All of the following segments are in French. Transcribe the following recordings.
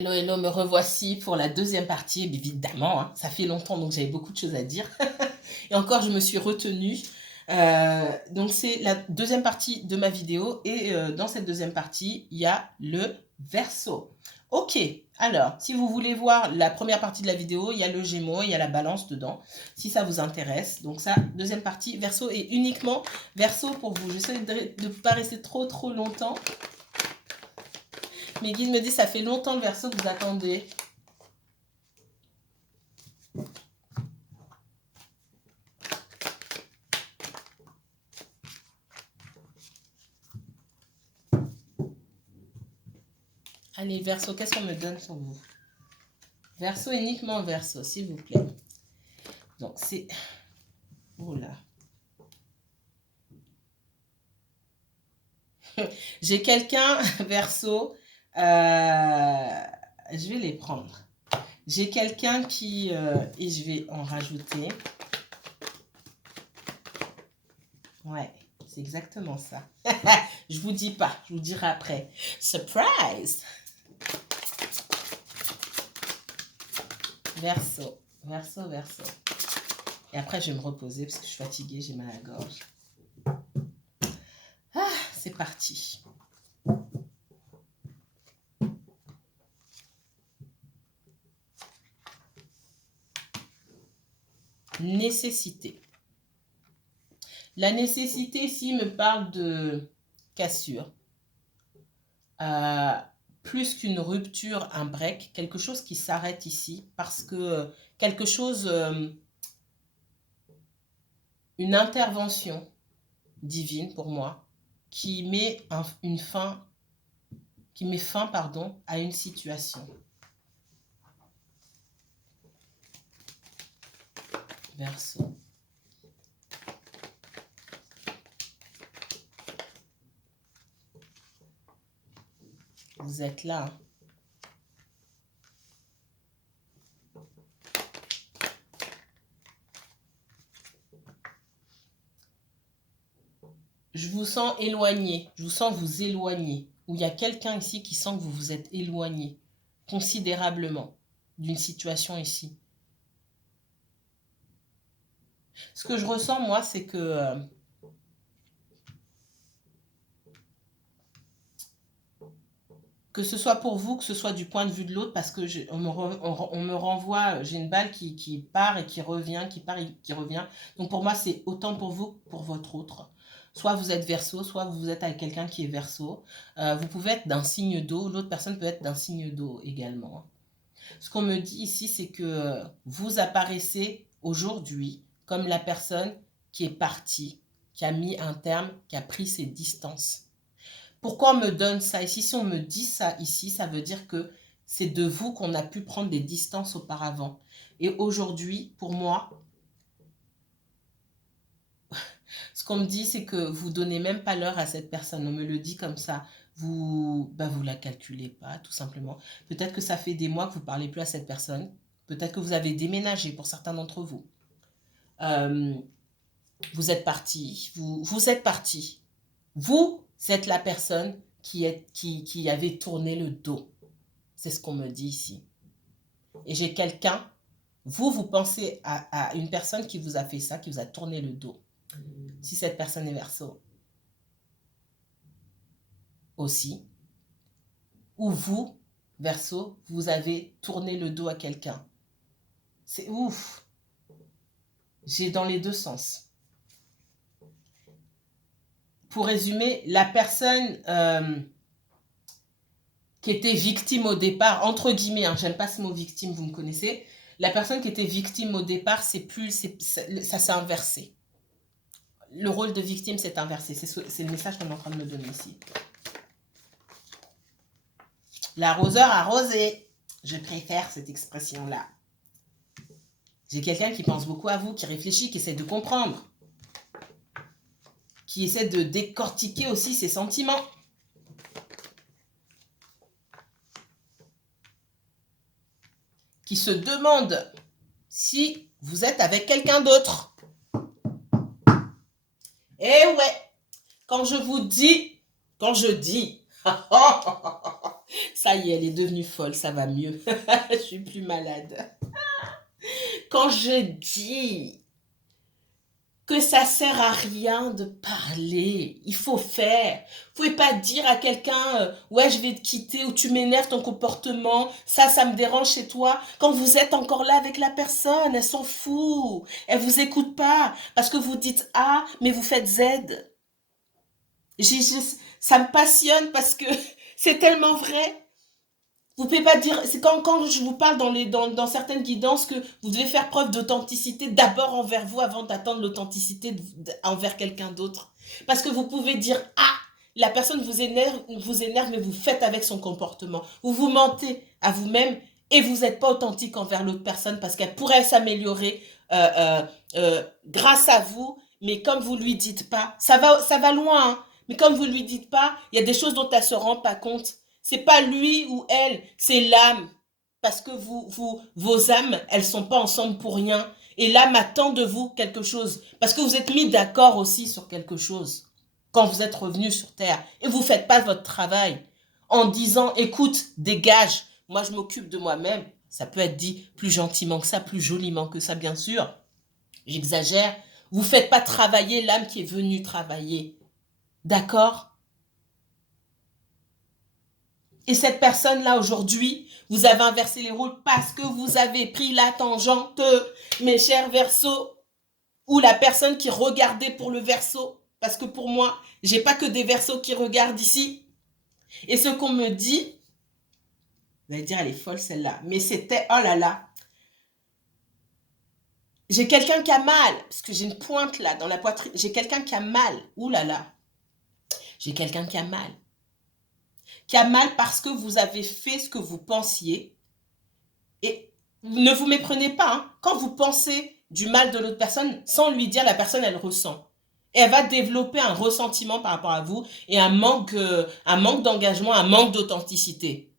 Hello, hello, me revoici pour la deuxième partie, évidemment, hein, ça fait longtemps donc j'avais beaucoup de choses à dire. Et encore, je me suis retenue. Donc c'est la deuxième partie de ma vidéo et dans cette deuxième partie, il y a le Verseau. Ok, alors, si vous voulez voir la première partie de la vidéo, il y a le Gémeaux, il y a la Balance dedans, si ça vous intéresse. Donc ça, deuxième partie, Verseau et uniquement Verseau pour vous. J'essaie de ne pas rester trop longtemps. Mes guides me disent, ça fait longtemps le Verseau que vous attendez. Allez, Verseau, qu'est-ce qu'on me donne sur vous? Verseau, uniquement Verseau, s'il vous plaît. Donc, c'est... Oula. J'ai quelqu'un, Verseau, je vais les prendre. J'ai quelqu'un qui... et je vais en rajouter. Ouais, c'est exactement ça. Je vous dis pas, je vous dirai après. Surprise! Verseau, Verseau, Verseau. Et après, je vais me reposer parce que je suis fatiguée, j'ai mal à la gorge. Ah, c'est parti. Nécessité. La nécessité ici me parle de cassure. Plus qu'une rupture, un break, quelque chose qui s'arrête ici parce que quelque chose, une intervention divine pour moi qui met fin, pardon, à une situation. Verseau. Vous êtes là. Hein. Je vous sens éloigné. Je vous sens vous éloigner. Ou il y a quelqu'un ici qui sent que vous vous êtes éloigné considérablement d'une situation ici. Ce que je ressens, moi, c'est que ce soit pour vous, que ce soit du point de vue de l'autre, parce que on me renvoie, j'ai une balle qui part et qui revient, qui part et qui revient. Donc pour moi, c'est autant pour vous que pour votre autre. Soit vous êtes Verseau, soit vous êtes avec quelqu'un qui est Verseau. Vous pouvez être d'un signe d'eau, l'autre personne peut être d'un signe d'eau également. Ce qu'on me dit ici, c'est que vous apparaissez aujourd'hui comme la personne qui est partie, qui a mis un terme, qui a pris ses distances. Pourquoi on me donne ça ici? Si on me dit ça ici, ça veut dire que c'est de vous qu'on a pu prendre des distances auparavant. Et aujourd'hui, pour moi, ce qu'on me dit, c'est que vous donnez même pas l'heure à cette personne. On me le dit comme ça. Vous la calculez pas, tout simplement. Peut-être que ça fait des mois que vous parlez plus à cette personne. Peut-être que vous avez déménagé pour certains d'entre vous. Vous êtes parti. Vous êtes parti. Vous êtes la personne qui avait tourné le dos. C'est ce qu'on me dit ici. Et j'ai quelqu'un, vous pensez à une personne qui vous a fait ça, qui vous a tourné le dos. Si cette personne est Verseau aussi. Ou vous, Verseau, vous avez tourné le dos à quelqu'un. C'est ouf. J'ai dans les deux sens. Pour résumer, la personne qui était victime au départ, entre guillemets, hein, j'aime pas ce mot victime, vous me connaissez. La personne qui était victime au départ, ça s'est inversé. Le rôle de victime s'est inversé. C'est le message qu'on est en train de me donner ici. L'arroseur arrosé. Je préfère cette expression-là. J'ai quelqu'un qui pense beaucoup à vous, qui réfléchit, qui essaie de comprendre. Qui essaie de décortiquer aussi ses sentiments. Qui se demande si vous êtes avec quelqu'un d'autre. Eh ouais, quand je dis, Ça y est, elle est devenue folle, ça va mieux. Je suis plus malade. Quand je dis que ça sert à rien de parler, il faut faire. Vous pouvez pas dire à quelqu'un ouais, je vais te quitter ou tu m'énerves ton comportement, ça me dérange chez toi. Quand vous êtes encore là avec la personne, elle s'en fout. Elle vous écoute pas parce que vous dites A mais vous faites Z. Ça me passionne parce que c'est tellement vrai. Vous pouvez pas dire, c'est quand je vous parle dans certaines guidances que vous devez faire preuve d'authenticité d'abord envers vous avant d'attendre l'authenticité envers quelqu'un d'autre. Parce que vous pouvez dire, ah, la personne vous énerve, mais vous faites avec son comportement. Vous mentez à vous-même et vous n'êtes pas authentique envers l'autre personne parce qu'elle pourrait s'améliorer grâce à vous, mais comme vous lui dites pas, ça va loin, hein, mais comme vous lui dites pas, il y a des choses dont elle se rend pas compte. C'est pas lui ou elle, c'est l'âme. Parce que vos âmes, elles sont pas ensemble pour rien. Et l'âme attend de vous quelque chose. Parce que vous êtes mis d'accord aussi sur quelque chose. Quand vous êtes revenu sur Terre. Et vous faites pas votre travail. En disant, écoute, dégage. Moi, je m'occupe de moi-même. Ça peut être dit plus gentiment que ça, plus joliment que ça, bien sûr. J'exagère. Vous faites pas travailler l'âme qui est venue travailler. D'accord? Et cette personne-là, aujourd'hui, vous avez inversé les rôles parce que vous avez pris la tangente, mes chers Verseaux, ou la personne qui regardait pour le Verseau. Parce que pour moi, j'ai pas que des Verseaux qui regardent ici. Et ce qu'on me dit, vous allez dire, elle est folle celle-là. Mais c'était, oh là là, j'ai quelqu'un qui a mal, parce que j'ai une pointe là dans la poitrine. J'ai quelqu'un qui a mal. Ouh là là, j'ai quelqu'un qui a mal. Qui a mal parce que vous avez fait ce que vous pensiez. Et ne vous méprenez pas, hein. Quand vous pensez du mal de l'autre personne, sans lui dire, la personne, elle ressent. Et elle va développer un ressentiment par rapport à vous et un manque d'engagement, un manque d'authenticité.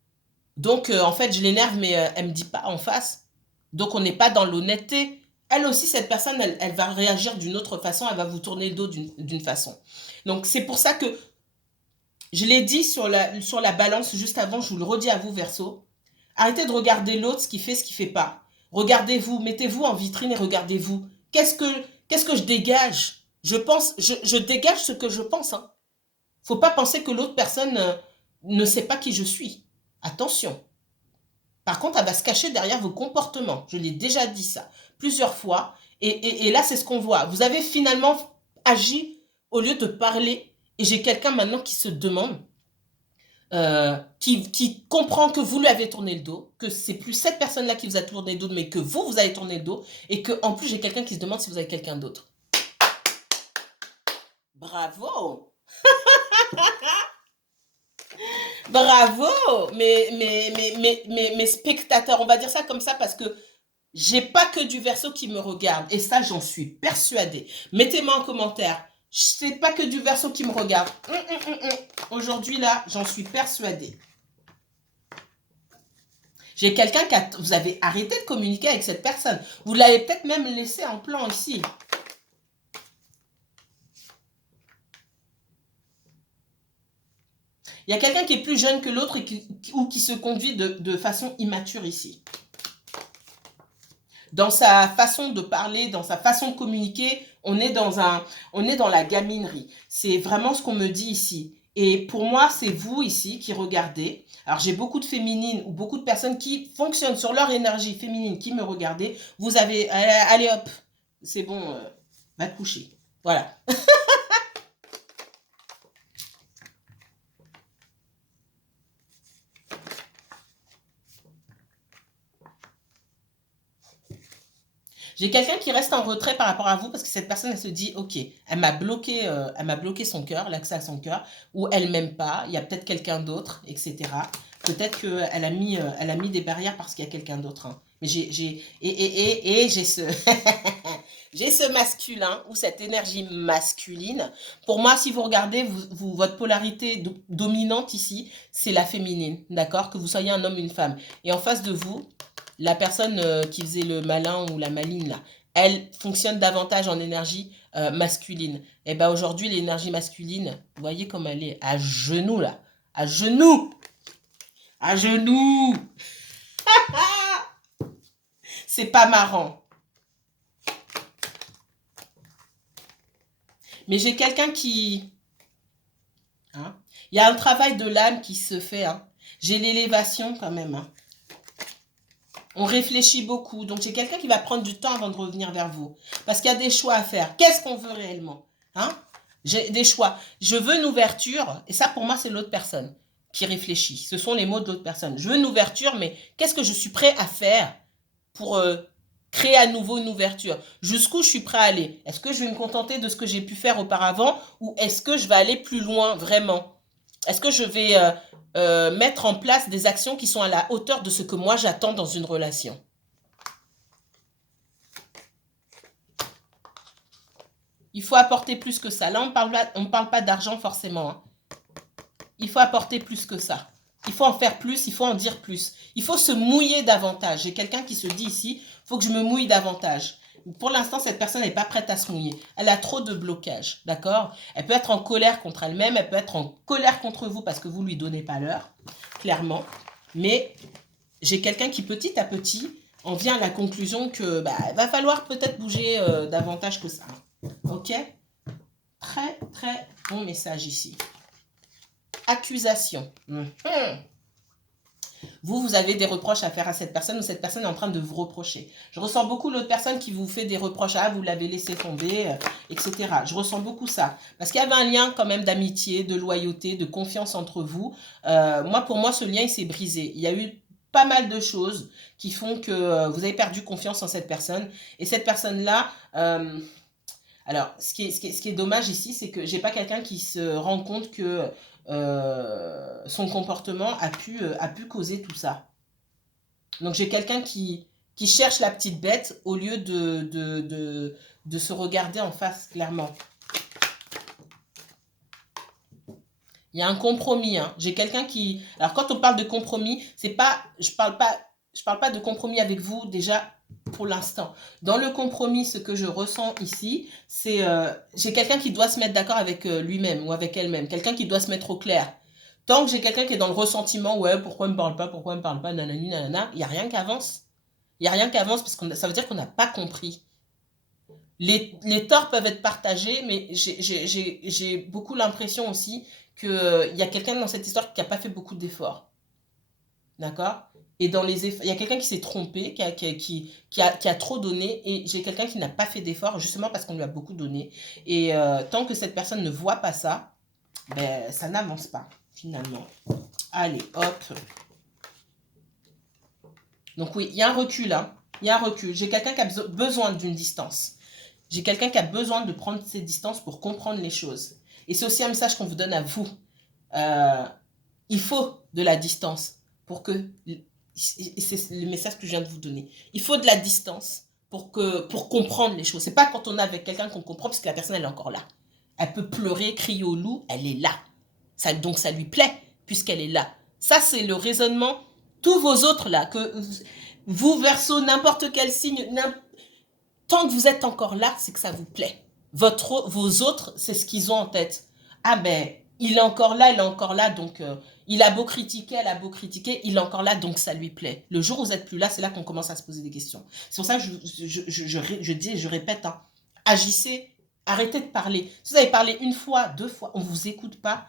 Donc, en fait, je l'énerve, mais elle me dit pas en face. Donc, on n'est pas dans l'honnêteté. Elle aussi, cette personne, elle va réagir d'une autre façon, elle va vous tourner le dos d'une façon. Donc, c'est pour ça que je l'ai dit sur la balance juste avant, je vous le redis à vous, Verseau. Arrêtez de regarder l'autre, ce qu'il fait pas. Regardez-vous, mettez-vous en vitrine et regardez-vous. Qu'est-ce que je dégage? Je dégage ce que je pense. Hein. Faut pas penser que l'autre personne ne sait pas qui je suis. Attention. Par contre, elle va se cacher derrière vos comportements. Je l'ai déjà dit ça plusieurs fois. Et là, c'est ce qu'on voit. Vous avez finalement agi au lieu de parler. Et j'ai quelqu'un maintenant qui se demande qui comprend que vous lui avez tourné le dos, que c'est plus cette personne-là qui vous a tourné le dos, mais que vous avez tourné le dos, et que en plus j'ai quelqu'un qui se demande si vous avez quelqu'un d'autre. Bravo! Bravo! Mes spectateurs, on va dire ça comme ça parce que j'ai pas que du Verseau qui me regarde, et ça j'en suis persuadée. Mettez-moi en commentaire. C'est pas que du Verseau qui me regarde. Aujourd'hui là, j'en suis persuadée. J'ai quelqu'un vous avez arrêté de communiquer avec cette personne. Vous l'avez peut-être même laissé en plan ici. Il y a quelqu'un qui est plus jeune que l'autre ou qui se conduit de façon immature ici. Dans sa façon de parler, dans sa façon de communiquer, on est dans la gaminerie. C'est vraiment ce qu'on me dit ici. Et pour moi, c'est vous ici qui regardez. Alors, j'ai beaucoup de féminines ou beaucoup de personnes qui fonctionnent sur leur énergie féminine qui me regardent. Vous avez, allez hop, c'est bon, va te coucher. Voilà. J'ai quelqu'un qui reste en retrait par rapport à vous parce que cette personne, elle se dit, ok, elle m'a bloqué son cœur, l'accès à son cœur, ou elle m'aime pas, il y a peut-être quelqu'un d'autre, etc. Peut-être qu'elle a mis des barrières parce qu'il y a quelqu'un d'autre. Hein. Mais j'ai ce, j'ai ce masculin ou cette énergie masculine. Pour moi, si vous regardez, votre polarité dominante ici, c'est la féminine, d'accord? Que vous soyez un homme ou une femme. Et en face de vous, la personne qui faisait le malin ou la maligne, là, elle fonctionne davantage en énergie masculine. Et bien aujourd'hui, l'énergie masculine, vous voyez comme elle est à genoux, là. À genoux! À genoux. C'est pas marrant. Mais j'ai quelqu'un qui... Hein, il y a un travail de l'âme qui se fait. Hein. J'ai l'élévation quand même. Hein. On réfléchit beaucoup. Donc, j'ai quelqu'un qui va prendre du temps avant de revenir vers vous. Parce qu'il y a des choix à faire. Qu'est-ce qu'on veut réellement? Hein? J'ai des choix. Je veux une ouverture. Et ça, pour moi, c'est l'autre personne qui réfléchit. Ce sont les mots de l'autre personne. Je veux une ouverture, mais qu'est-ce que je suis prêt à faire pour créer à nouveau une ouverture? Jusqu'où je suis prêt à aller? Est-ce que je vais me contenter de ce que j'ai pu faire auparavant? Ou est-ce que je vais aller plus loin, vraiment? Est-ce que je vais mettre en place des actions qui sont à la hauteur de ce que moi j'attends dans une relation? Il faut apporter plus que ça. Là, on parle pas d'argent forcément. Hein. Il faut apporter plus que ça. Il faut en faire plus, il faut en dire plus. Il faut se mouiller davantage. J'ai quelqu'un qui se dit ici, il faut que je me mouille davantage. Pour l'instant, cette personne n'est pas prête à se mouiller. Elle a trop de blocage, d'accord? Elle peut être en colère contre elle-même, elle peut être en colère contre vous parce que vous ne lui donnez pas l'heure, clairement. Mais j'ai quelqu'un qui, petit à petit, en vient à la conclusion que va falloir peut-être bouger davantage que ça. Ok? Très, très bon message ici. Accusation. Vous avez des reproches à faire à cette personne ou cette personne est en train de vous reprocher. Je ressens beaucoup l'autre personne qui vous fait des reproches. Ah, vous l'avez laissé tomber, etc. Je ressens beaucoup ça. Parce qu'il y avait un lien quand même d'amitié, de loyauté, de confiance entre vous. Pour moi, ce lien, il s'est brisé. Il y a eu pas mal de choses qui font que vous avez perdu confiance en cette personne. Et cette personne-là... alors, ce qui est dommage ici, c'est que j'ai pas quelqu'un qui se rend compte que son comportement a pu causer tout ça. Donc, j'ai quelqu'un qui cherche la petite bête au lieu de se regarder en face, clairement. Il y a un compromis. Hein. J'ai quelqu'un qui... Alors, quand on parle de compromis, c'est pas... Je parle pas de compromis avec vous, déjà, pour l'instant. Dans le compromis, ce que je ressens ici, c'est... j'ai quelqu'un qui doit se mettre d'accord avec lui-même ou avec elle-même. Quelqu'un qui doit se mettre au clair. Tant que j'ai quelqu'un qui est dans le ressentiment, ouais, pourquoi il me parle pas, nanani, nanana, il n'y a rien qui avance. Il n'y a rien qui avance parce que ça veut dire qu'on n'a pas compris. Les torts peuvent être partagés, mais j'ai beaucoup l'impression aussi qu'il y a quelqu'un dans cette histoire qui n'a pas fait beaucoup d'efforts. D'accord? Et dans les efforts, il y a quelqu'un qui s'est trompé, qui a trop donné, et j'ai quelqu'un qui n'a pas fait d'efforts, justement parce qu'on lui a beaucoup donné. Et tant que cette personne ne voit pas ça, ça n'avance pas, finalement. Allez, hop. Donc oui, il y a un recul, hein. Il y a un recul. J'ai quelqu'un qui a besoin d'une distance. J'ai quelqu'un qui a besoin de prendre ses distances pour comprendre les choses. Et c'est aussi un message qu'on vous donne à vous. Il faut de la distance pour que... C'est le message que je viens de vous donner. Il faut de la distance pour comprendre les choses. C'est pas quand on est avec quelqu'un qu'on comprend parce que la personne, elle est encore là. Elle peut pleurer, crier au loup, elle est là. Donc ça lui plaît puisqu'elle est là. Ça, c'est le raisonnement. Tous vos autres là, que vous, Verseau, n'importe quel signe, tant que vous êtes encore là, c'est que ça vous plaît. Vos autres, c'est ce qu'ils ont en tête. Ah il est encore là, donc il a beau critiquer, elle a beau critiquer, il est encore là, donc ça lui plaît. Le jour où vous n'êtes plus là, c'est là qu'on commence à se poser des questions. C'est pour ça que je dis, je répète, hein, agissez, arrêtez de parler. Si vous avez parlé une fois, deux fois, on ne vous écoute pas,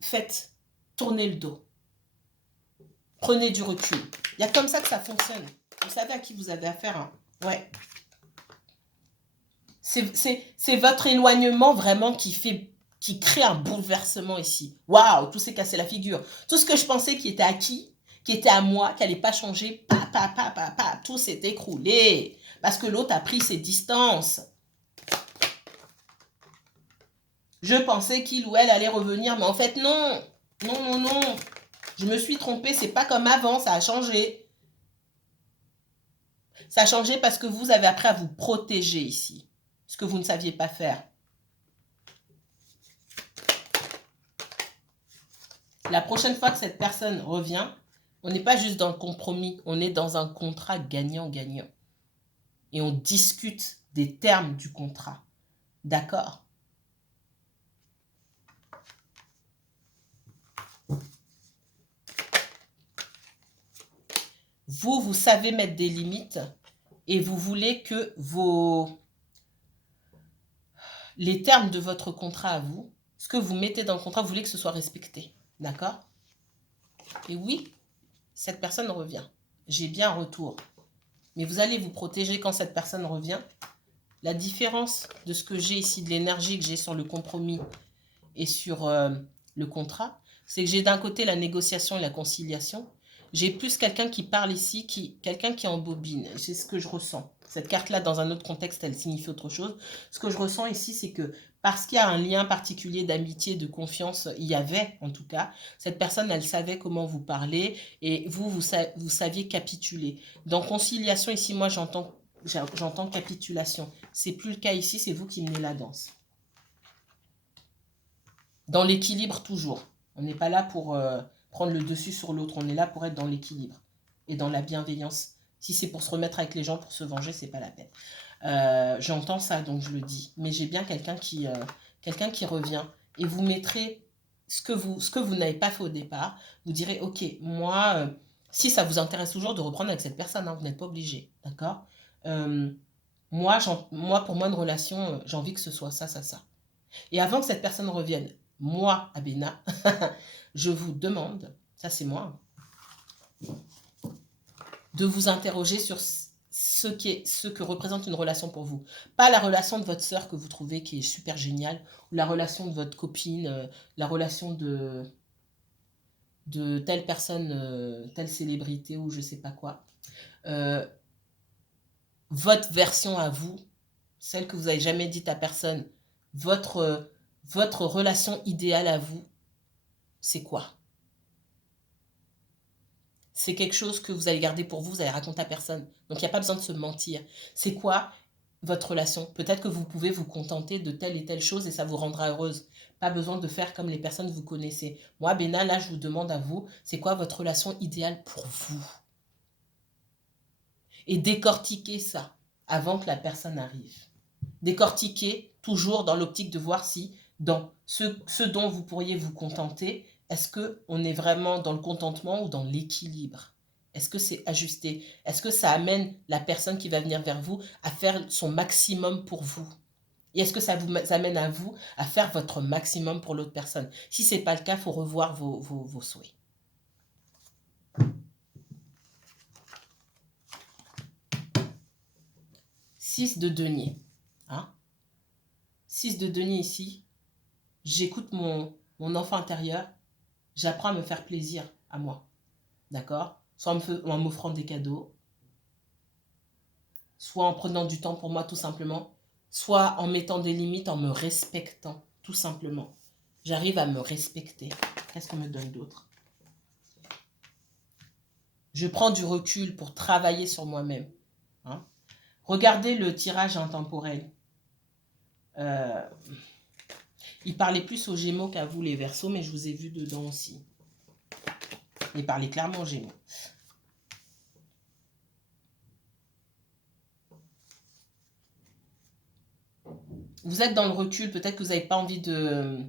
faites, tournez le dos. Prenez du recul. Il y a comme ça que ça fonctionne. Vous savez à qui vous avez affaire. Hein. Ouais. C'est votre éloignement vraiment qui crée un bouleversement ici. Waouh, tout s'est cassé la figure. Tout ce que je pensais qui était acquis, qui était à moi, qui n'allait pas changer, tout s'est écroulé. Parce que l'autre a pris ses distances. Je pensais qu'il ou elle allait revenir, mais en fait, non. Non, non, non. Je me suis trompée, c'est pas comme avant, ça a changé. Ça a changé parce que vous avez appris à vous protéger ici. Ce que vous ne saviez pas faire. La prochaine fois que cette personne revient, on n'est pas juste dans le compromis, on est dans un contrat gagnant-gagnant. Et on discute des termes du contrat. D'accord? Vous savez mettre des limites et vous voulez que les termes de votre contrat à vous, ce que vous mettez dans le contrat, vous voulez que ce soit respecté. D'accord? Et oui, cette personne revient. J'ai bien un retour. Mais vous allez vous protéger quand cette personne revient. La différence de ce que j'ai ici, de l'énergie que j'ai sur le compromis et sur le contrat, c'est que j'ai d'un côté la négociation et la conciliation. J'ai plus quelqu'un qui parle ici, quelqu'un qui embobine. C'est ce que je ressens. Cette carte-là, dans un autre contexte, elle signifie autre chose. Ce que je ressens ici, c'est que parce qu'il y a un lien particulier d'amitié, de confiance, il y avait en tout cas, cette personne, elle savait comment vous parler et vous saviez capituler. Dans conciliation, ici, moi, j'entends capitulation. C'est plus le cas ici, c'est vous qui menez la danse. Dans l'équilibre toujours. On n'est pas là pour prendre le dessus sur l'autre. On est là pour être dans l'équilibre et dans la bienveillance. Si c'est pour se remettre avec les gens, pour se venger, c'est pas la peine. J'entends ça, donc je le dis. Mais j'ai bien quelqu'un qui revient et vous mettrez ce que vous n'avez pas fait au départ. Vous direz, ok, moi, si ça vous intéresse toujours de reprendre avec cette personne, hein, vous n'êtes pas obligé, d'accord. Moi, pour moi, une relation, j'ai envie que ce soit ça, ça, ça. Et avant que cette personne revienne, moi, Abena, je vous demande, ça c'est moi, de vous interroger sur ce que représente une relation pour vous. Pas la relation de votre sœur que vous trouvez qui est super géniale, ou la relation de votre copine, la relation de telle personne, telle célébrité ou je sais pas quoi. Votre version à vous, celle que vous n'avez jamais dite à personne, votre relation idéale à vous, c'est quoi? C'est quelque chose que vous allez garder pour vous, vous allez raconter à personne. Donc il n'y a pas besoin de se mentir. C'est quoi votre relation? Peut-être que vous pouvez vous contenter de telle et telle chose et ça vous rendra heureuse. Pas besoin de faire comme les personnes que vous connaissez. Moi, Béna, là, je vous demande à vous, c'est quoi votre relation idéale pour vous? Et décortiquer ça avant que la personne arrive. Décortiquer toujours dans l'optique de voir si dans ce dont vous pourriez vous contenter, est-ce qu'on est vraiment dans le contentement ou dans l'équilibre? Est-ce que c'est ajusté? Est-ce que ça amène la personne qui va venir vers vous à faire son maximum pour vous? Et est-ce que ça vous amène à vous à faire votre maximum pour l'autre personne? Si ce n'est pas le cas, il faut revoir vos souhaits. Six de denier. Hein? 6 de denier ici. J'écoute mon enfant intérieur. J'apprends à me faire plaisir à moi. D'accord? Soit en m'offrant des cadeaux, soit en prenant du temps pour moi tout simplement, soit en mettant des limites, en me respectant tout simplement. J'arrive à me respecter. Qu'est-ce qu'on me donne d'autre? Je prends du recul pour travailler sur moi-même. Hein? Regardez le tirage intemporel. Il parlait plus aux Gémeaux qu'à vous les Verseaux, mais je vous ai vu dedans aussi. Il parlait clairement aux Gémeaux. Vous êtes dans le recul, peut-être que vous n'avez pas envie de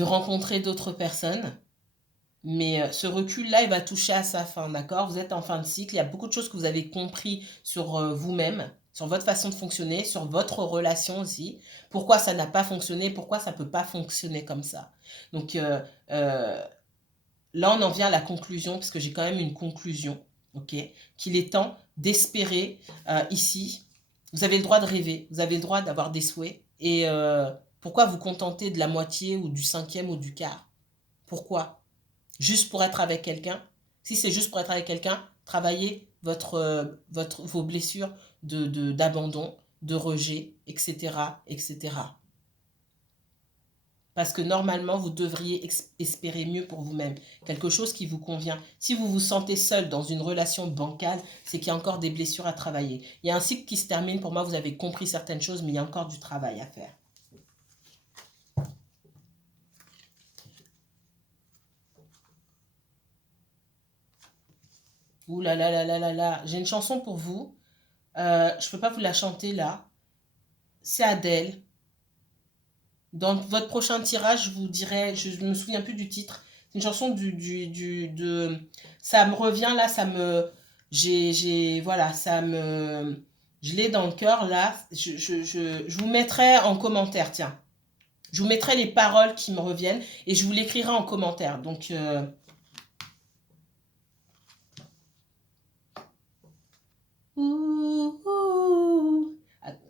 rencontrer d'autres personnes. Mais ce recul-là, il va toucher à sa fin, d'accord? Vous êtes en fin de cycle, il y a beaucoup de choses que vous avez compris sur vous-même, sur votre façon de fonctionner, sur votre relation aussi. Pourquoi ça n'a pas fonctionné, pourquoi ça ne peut pas fonctionner comme ça. Donc là, on en vient à la conclusion, parce que j'ai quand même une conclusion, ok? Qu'il est temps d'espérer ici. Vous avez le droit de rêver, vous avez le droit d'avoir des souhaits. Et pourquoi vous contenter de la moitié ou du cinquième ou du quart? Pourquoi? Juste pour être avec quelqu'un. Si c'est juste pour être avec quelqu'un, travaillez vos blessures d'abandon, de rejet, etc., etc. Parce que normalement, vous devriez espérer mieux pour vous-même. Quelque chose qui vous convient. Si vous vous sentez seul dans une relation bancale, c'est qu'il y a encore des blessures à travailler. Il y a un cycle qui se termine. Pour moi, vous avez compris certaines choses, mais il y a encore du travail à faire. Ouh là là là là là là. J'ai une chanson pour vous. Je ne peux pas vous la chanter là. C'est Adèle. Dans votre prochain tirage, je vous dirai, je ne me souviens plus du titre. C'est une chanson ça me revient là, voilà, je l'ai dans le cœur là. Je vous mettrai en commentaire, tiens. Je vous mettrai les paroles qui me reviennent et je vous l'écrirai en commentaire. Donc,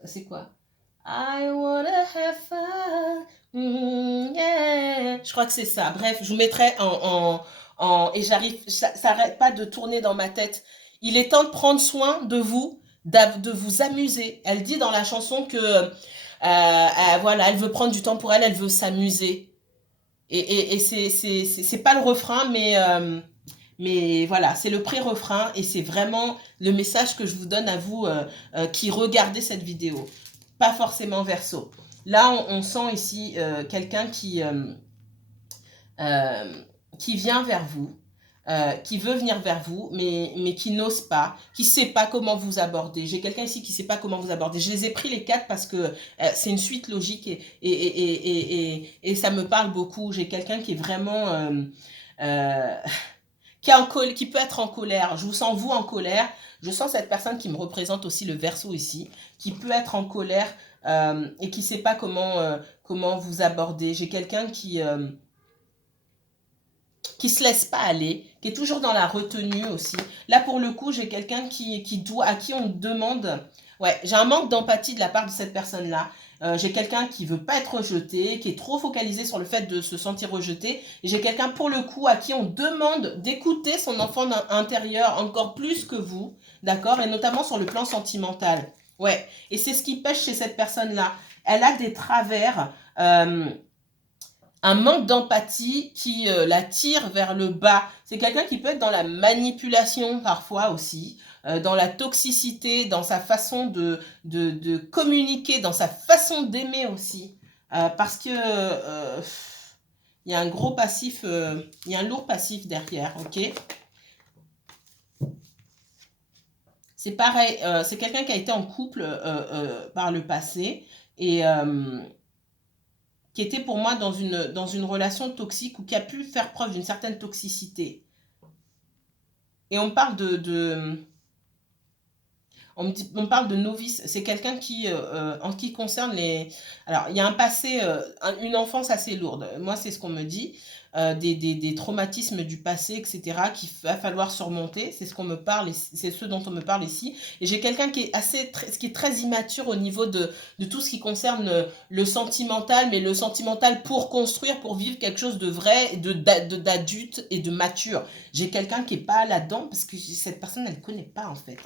c'est quoi? I wanna have fun. Yeah. Je crois que c'est ça. Bref, je vous mettrai et ça n'arrête pas de tourner dans ma tête. Il est temps de prendre soin de vous, de vous amuser. Elle dit dans la chanson que, voilà, elle veut prendre du temps pour elle, elle veut s'amuser. Et c'est pas le refrain, mais voilà, c'est le pré-refrain et c'est vraiment le message que je vous donne à vous qui regardez cette vidéo. Pas forcément verso. Là, on sent ici quelqu'un qui vient vers vous, qui veut venir vers vous, mais qui n'ose pas, qui ne sait pas comment vous aborder. J'ai quelqu'un ici qui ne sait pas comment vous aborder. Je les ai pris les 4 parce que c'est une suite logique et ça me parle beaucoup. J'ai quelqu'un qui est vraiment... qui peut être en colère. Je vous sens vous en colère. Je sens cette personne qui me représente aussi le verso ici, qui peut être en colère et qui ne sait pas comment vous aborder. J'ai quelqu'un qui se laisse pas aller, qui est toujours dans la retenue aussi. Là, pour le coup, j'ai quelqu'un à qui on demande... Ouais, j'ai un manque d'empathie de la part de cette personne-là. J'ai quelqu'un qui veut pas être rejeté, qui est trop focalisé sur le fait de se sentir rejeté. Et j'ai quelqu'un, pour le coup, à qui on demande d'écouter son enfant intérieur encore plus que vous, d'accord? Et notamment sur le plan sentimental. Ouais, et c'est ce qui pêche chez cette personne-là. Elle a des travers... un manque d'empathie qui la tire vers le bas. C'est quelqu'un qui peut être dans la manipulation parfois aussi, dans la toxicité, dans sa façon de communiquer, dans sa façon d'aimer aussi. Parce que il y a un gros passif, il y a un lourd passif derrière, ok? C'est pareil, c'est quelqu'un qui a été en couple par le passé et qui était pour moi dans une relation toxique ou qui a pu faire preuve d'une certaine toxicité. Et on parle on parle de novice. C'est quelqu'un qui, en ce qui concerne les... Alors, il y a un passé, une enfance assez lourde. Moi, c'est ce qu'on me dit. Des traumatismes du passé, etc., qu'il va falloir surmonter. C'est ce qu'on me parle, c'est ce dont on me parle ici. Et j'ai quelqu'un qui est très immature au niveau de tout ce qui concerne le sentimental, mais le sentimental pour construire, pour vivre quelque chose de vrai, d'adulte et de mature. J'ai quelqu'un qui n'est pas là-dedans parce que cette personne, elle ne connaît pas en fait.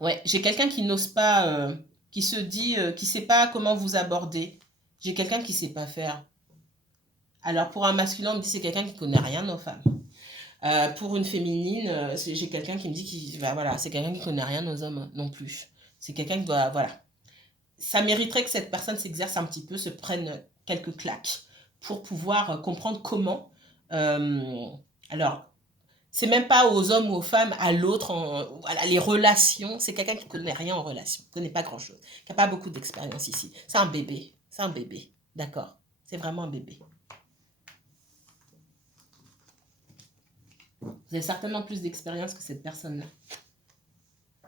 Ouais, j'ai quelqu'un qui n'ose pas, qui se dit, qui ne sait pas comment vous aborder. J'ai quelqu'un qui ne sait pas faire. Alors, pour un masculin, on me dit c'est quelqu'un qui ne connaît rien aux femmes. Pour une féminine, j'ai quelqu'un qui me dit voilà, c'est quelqu'un qui ne connaît rien aux hommes non plus. C'est quelqu'un qui doit, voilà. Ça mériterait que cette personne s'exerce un petit peu, se prenne quelques claques pour pouvoir comprendre comment. Alors, c'est même pas aux hommes ou aux femmes, à l'autre, voilà, les relations. C'est quelqu'un qui ne connaît rien en relation, qui ne connaît pas grand-chose, qui n'a pas beaucoup d'expérience ici. C'est un bébé, d'accord? C'est vraiment un bébé. Vous avez certainement plus d'expérience que cette personne-là.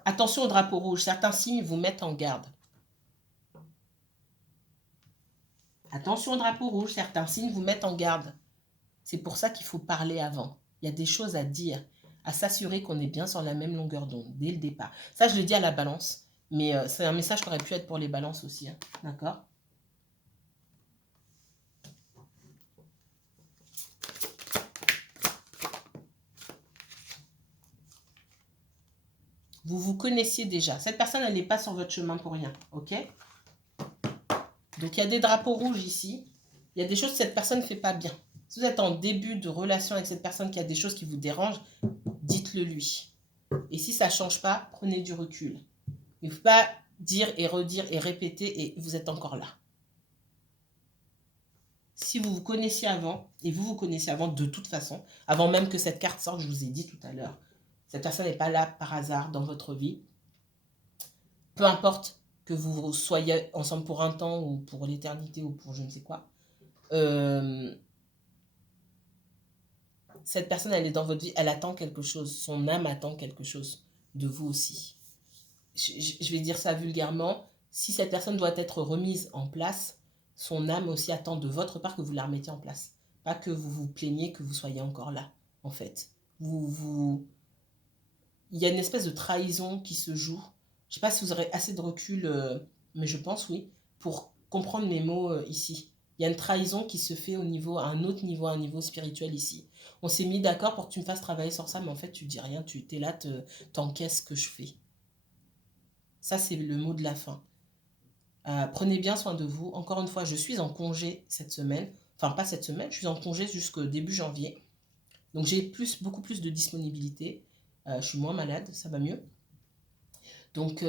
Attention au drapeau rouge, certains signes vous mettent en garde. Attention au drapeau rouge, certains signes vous mettent en garde. C'est pour ça qu'il faut parler avant. Il y a des choses à dire, à s'assurer qu'on est bien sur la même longueur d'onde dès le départ. Ça, je le dis à la balance, mais c'est un message qui aurait pu être pour les balances aussi. Hein. D'accord ? Vous vous connaissiez déjà. Cette personne, elle n'est pas sur votre chemin pour rien. Ok ? Donc, il y a des drapeaux rouges ici. Il y a des choses que cette personne ne fait pas bien. Si vous êtes en début de relation avec cette personne qui a des choses qui vous dérangent, dites-le lui. Et si ça ne change pas, prenez du recul. Il ne faut pas dire et redire et répéter et vous êtes encore là. Si vous vous connaissiez avant, et vous vous connaissiez avant de toute façon, avant même que cette carte sorte, je vous ai dit tout à l'heure, cette personne n'est pas là par hasard dans votre vie. Peu importe que vous soyez ensemble pour un temps ou pour l'éternité ou pour je ne sais quoi, Cette personne, elle est dans votre vie, elle attend quelque chose. Son âme attend quelque chose de vous aussi. Je vais dire ça vulgairement. Si cette personne doit être remise en place, son âme aussi attend de votre part que vous la remettiez en place. Pas que vous vous plaigniez que vous soyez encore là, en fait. Il y a une espèce de trahison qui se joue. Je ne sais pas si vous aurez assez de recul, mais je pense oui, pour comprendre mes mots ici. Il y a une trahison qui se fait au niveau, à un autre niveau, à un niveau spirituel ici. On s'est mis d'accord pour que tu me fasses travailler sur ça, mais en fait, tu dis rien, tu es là, t'encaisses ce que je fais. Ça, c'est le mot de la fin. Prenez bien soin de vous. Encore une fois, je suis en congé cette semaine. Enfin, pas cette semaine, je suis en congé jusqu'au début janvier. Donc, j'ai beaucoup plus de disponibilité. Je suis moins malade, ça va mieux. Donc,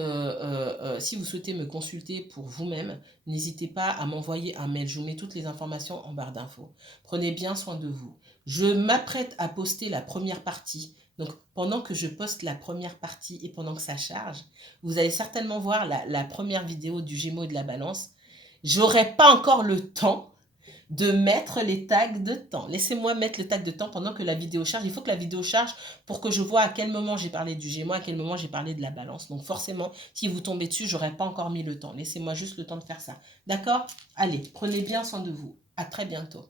si vous souhaitez me consulter pour vous-même, n'hésitez pas à m'envoyer un mail. Je vous mets toutes les informations en barre d'infos. Prenez bien soin de vous. Je m'apprête à poster la première partie. Donc, pendant que je poste la première partie et pendant que ça charge, vous allez certainement voir la première vidéo du Gémeaux et de la Balance. J'aurai pas encore le temps de mettre les tags de temps. Laissez-moi mettre le tag de temps pendant que la vidéo charge. Il faut que la vidéo charge pour que je vois à quel moment j'ai parlé du Gémeaux, à quel moment j'ai parlé de la Balance. Donc forcément, si vous tombez dessus, j'aurais pas encore mis le temps. Laissez-moi juste le temps de faire ça. D'accord? Allez, prenez bien soin de vous. À très bientôt.